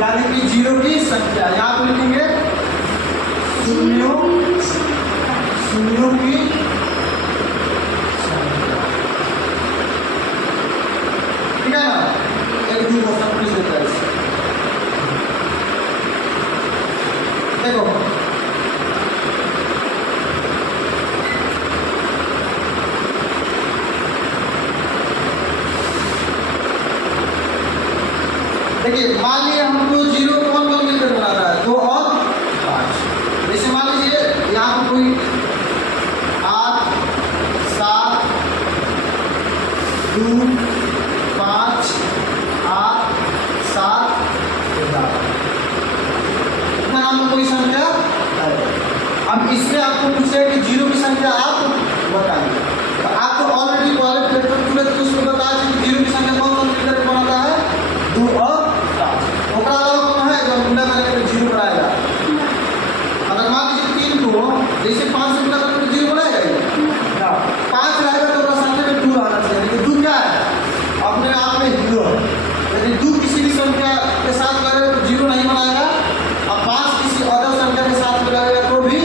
यानी कि जीरो की संख्या। यहाँ पे लिखेंगे शून्यों की संख्या। ठीक है ना? एक दो क्वेश्चन पूछ देता है इससे। देखो देखिए, मान लीजिए हमको जीरो कौन कौन मिलकर बना रहा है, 2 और 5। जैसे मान लीजिए यहाँ पर कोई 8 7 2 5 8 7 11 इतना नाम का कोई संख्या है। अब इसमें आपको पूछे कि जीरो की संख्या आप बताइए, तो आपको ऑलरेडी पहले पेपर तुरंत उसमें बताया कि जीरो की संख्या कौन कौन मिलकर बनाता है, 2 और 5। ओकरा अलावा कौन है जो गुना करके जीरो बनाएगा? अगर मान लीजिए 3 को जैसे 5 से गुना करके जीरो बनाएगा ना, 5 रहेगा तो ओकरा संख्या में 2 रहना चाहिए। लेकिन 2 क्या है? अपने आप में जीरो है। यदि 2 किसी भी संख्या के साथ करेगा तो जीरो नहीं बनाएगा, और 5 किसी अदर संख्या के साथ करेगा तो भी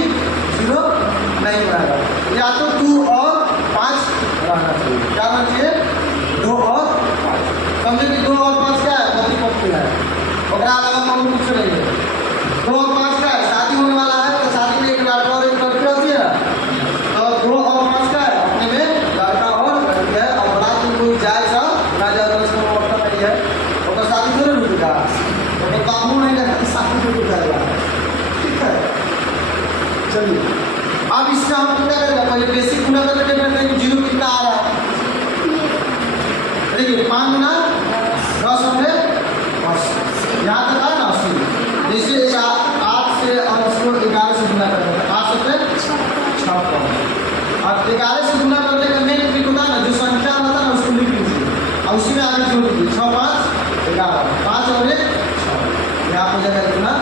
जीरो नहीं बनाएगा। या तो 2 और 5 रहना चाहिए। क्या रहना चाहिए? 2 और 5। समझे कि 2 और 5 क्या है? पति पत्नी है। ओकरा अलावा कौन कुछ नहीं है। 2 और 5 क्या है? शादी होने वाला है तो शादी में एक लड़का और एक लड़की होती है। तो 2 और 5 क्या है? अपने में लड़का और लड़की है। और बारात में कोई जाए सा ना जाए उसका मतलब नहीं है, ओकर शादी थोड़ी रुकेगा, ओकर कानून नहीं रहता कि शादी में रुक जाएगा। ठीक है, चलिए अब इसका हम क्या करेंगे? पहले बेसिक गुना करके देखते हैं कि जीरो कितना आ रहा है। देखिए 5 गुना 10 होंगे 80। यहाँ तक है ना 80। जैसे 8 से और उसको 11 से गुना करते हैं, 8 से 6 और 11 से गुना करने का मेन ट्रिक होता है ना, जो संख्या होता है ना उसको लिख लीजिए और उसी में आगे जोड़ दीजिए। 6 5 11, 5 और 1 6। यहाँ पर जगह लिखना।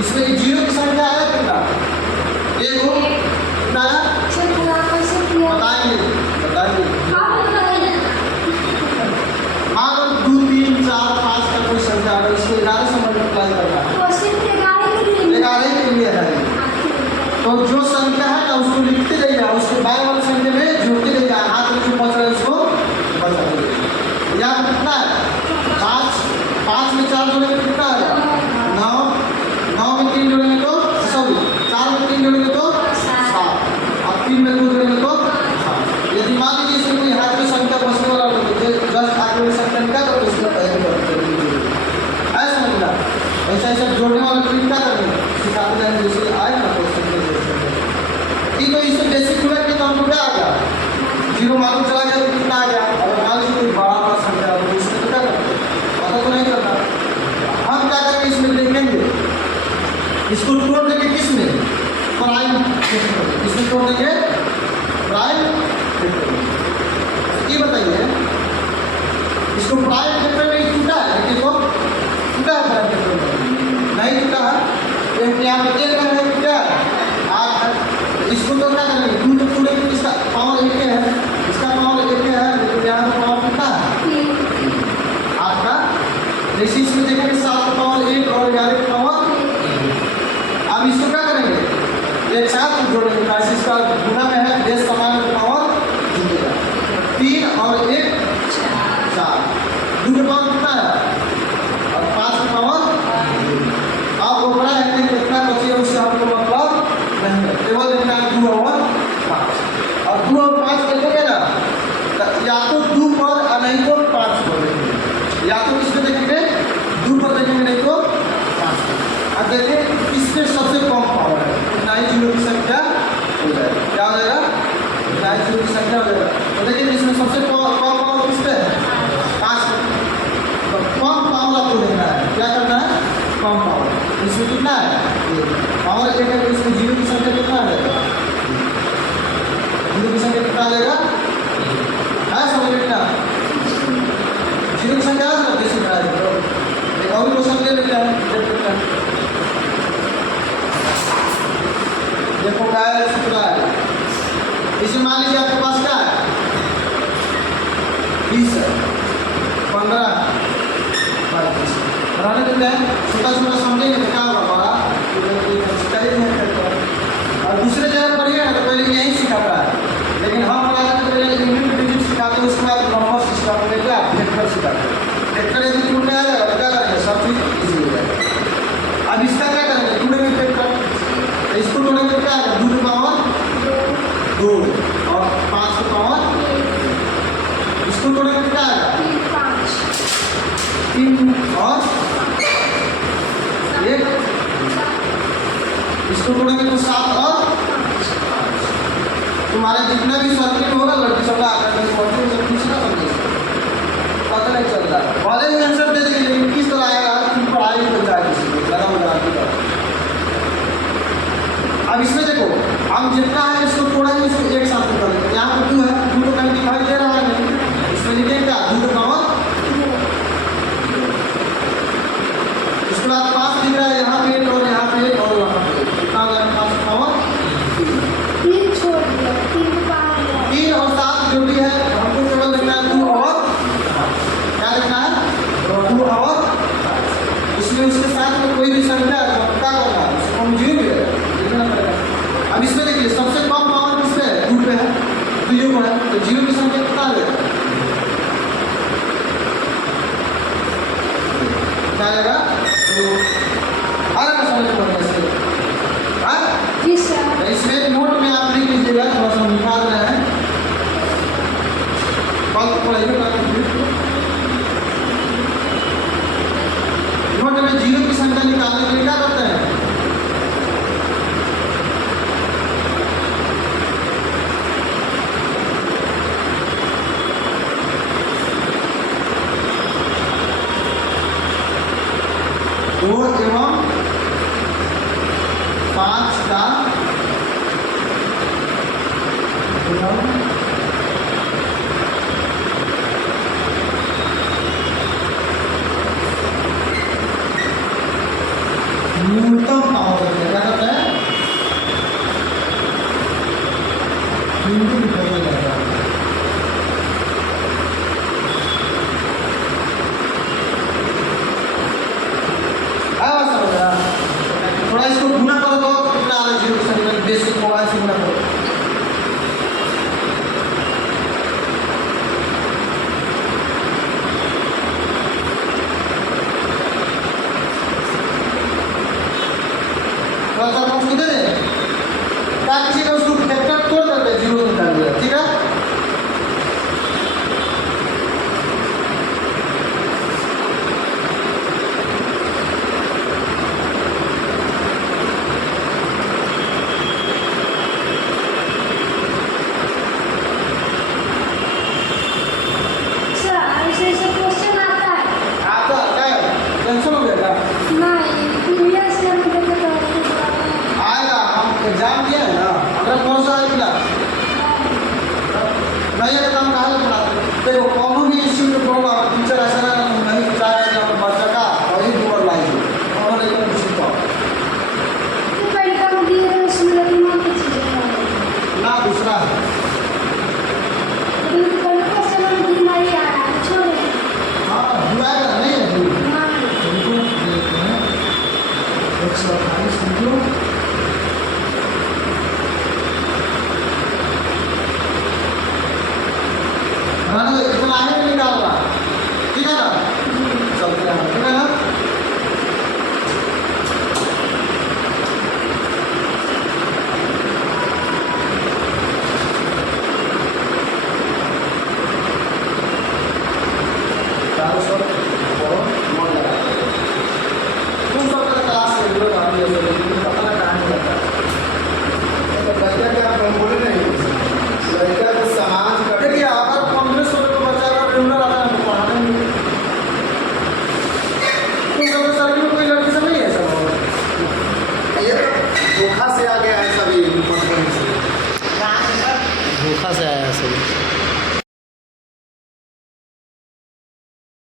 इसमें जीरो की संख्या है कितना? 1 हो कितना है? बताइए हाँ, अगर 2 3 4 5 का कोई संख्या अगर इसको 11 से मल्टीप्लाई करना है, 11 के लिए है, तो जो संख्या है ना उसको लिखते जाइए, उसको बाय वाली संख्या में जोड़ते जाइए, हाथ में जो बच रहा है उसको बचा दीजिए। यहाँ कितना है? 5 में 4 जोड़ेंगे तो कितना है? 9 9 में 3 जोड़ेंगे तो 4 में 3 जोड़ेंगे तो 7 और 3 में 2 जोड़ेंगे तो 7। यदि मान लीजिए इसमें कोई हाथ में संख्या बचने वाला हो तो जस्ट आगे में संख्या निकाल तो उसका पहले ऐसा समझना। ऐसा ऐसा जोड़ने वाला ट्रिक क्या करेंगे सिखाते जाएंगे, जैसे आए ना तो इससे बेसिक गुना के तो हमको क्या आ गया? जीरो मालूम चला गया तो कितना आ गया? अगर मान लीजिए कोई बड़ा बड़ा संख्या हो तो इसमें तो क्या करते पता तो नहीं करता। हम क्या करेंगे? इसमें देखेंगे, इसको तोड़ देंगे किसमें? प्राइम। इसमें तोड़ देंगे प्राइम। ये बताइए इसको प्राइम फैक्टर में टूटा है, लेकिन वो टूटा है प्राइम फैक्टर में नहीं टूटा है। यहाँ पे देख रहे हैं क्या 8 है, इसको तो क्या करेंगे? 2 तो पूरे इसका पावर 1 है, इसका पावर 1 है, लेकिन यहाँ पर पावर कितना है? 8 का। जैसे इसमें देखेंगे 7 का पावर 1 और 11 का पावर। अब इसको क्या करेंगे? एक साथ जोड़ेंगे, कैसे इसका गुना में है बेस समान पावर जुड़ेगा। 3 और 1 4, 2 का पावर कितना है? और 5 का पावर। अब वो बड़ा है कि कितना बची है उससे आपको मतलब नहीं है, केवल देखना है 2 और 5। और 2 और 5 देखेंगे ना, या तो 2 पर नहीं तो 5 पर देखेंगे, या तो इसमें देखेंगे 2 पर देखेंगे नहीं तो 5 पर। अब देखिए इसमें सबसे कम पावर है, इतना ही जीरो की संख्या हो जाएगा। क्या हो जाएगा? इतना ही जीरो की संख्या हो जाएगा। तो देखिए इसमें सबसे कम पावर किस पे है? 5 पर। तो कम पावर आपको देखना है, क्या करना है? कम पावर। इसमें कितना है? पावर 1 है तो इसमें जीरो की संख्या कितना आ जाएगा? जीरो की संख्या कितना आ जाएगा? है समझ में क्या? जीरो की संख्या आ जाएगा जैसे बना देगा। एक और क्वेश्चन ले लेते हैं। देखो क्या है? कितना है? इसे मान लीजिए आपके पास क्या है? 20 है, 15 22 बनाने देते हैं, छोटा छोटा समझेंगे तो क्या होगा बड़ा, और दूसरे जगह पढ़िए ना तो पहले यही सिखाता है, लेकिन हम पढ़ाते तो पहले यूनिट डिजिट सिखाते हैं, उसके बाद नंबर सिस्टम में क्या वेक्टर सिखाते हैं। वेक्टर यदि टूट में आ जाएगा तो क्या करेंगे, सब चीज इजी हो जाएगा। अब इसका क्या करेंगे, टूटे में वेक्टर, इसको टूटे में क्या है, 2 की पावर 2 और 5 की पावर, इसको टूटे में क्या है 3 और 1, इसको तोड़ेंगे तो 7 और तुम्हारे जितना भी सर्किट होगा लड़की सब आकर के पहुंचे सब कुछ ना समझे, पता नहीं चल रहा है। कॉलेज में आंसर दे देंगे लेकिन किस तरह आएगा तुम पढ़ाई नहीं बता किसी को लगा हो जाती है। अब इसमें देखो हम जितना है इसको तोड़ेंगे, इसको एक साथ कर देंगे। यहाँ पर 2 है, 2 तो कहीं दिखाई दे रहा है नहीं, इसमें लिखेंगे क्या 2 की पावर, उसके बाद 5 दिख रहा है यहाँ पे और यहाँ पे और वहाँ पे, कितना हो जाएगा 5 पावर 3 छोड़ दिया, 3 पावर 3 और 7 जो भी है हमको केवल देखना है 2 और क्या देखना है 2 और, इसमें उसके साथ में कोई भी संख्या है तो क्या करना है, उसको हम जीरो भी है लिखना पड़ेगा। अब इसमें देखिए सबसे कम पावर किस पे है, 2 पे है, तो ये है तो जीरो की संख्या कितना है, क्या आएगा तो अरे ना समझ पड़ेगा इससे। हाँ जी सर। इसमें नोट में आप लिख लीजिएगा, थोड़ा सा निकाल रहे हैं कल तो पढ़ाइएगा नोट में जीरो की संख्या निकालने के लिए क्या करते हैं, दो एवं 5 का न्यूनतम पावर क्या करता है, न्यूनतम करने लगता है। थोड़ा इसको गुना करो तो कितना आ रहा है, बेसिक मोबाइल से गुना करो, थोड़ा सा उसको दे दे, क्या किसी का उसको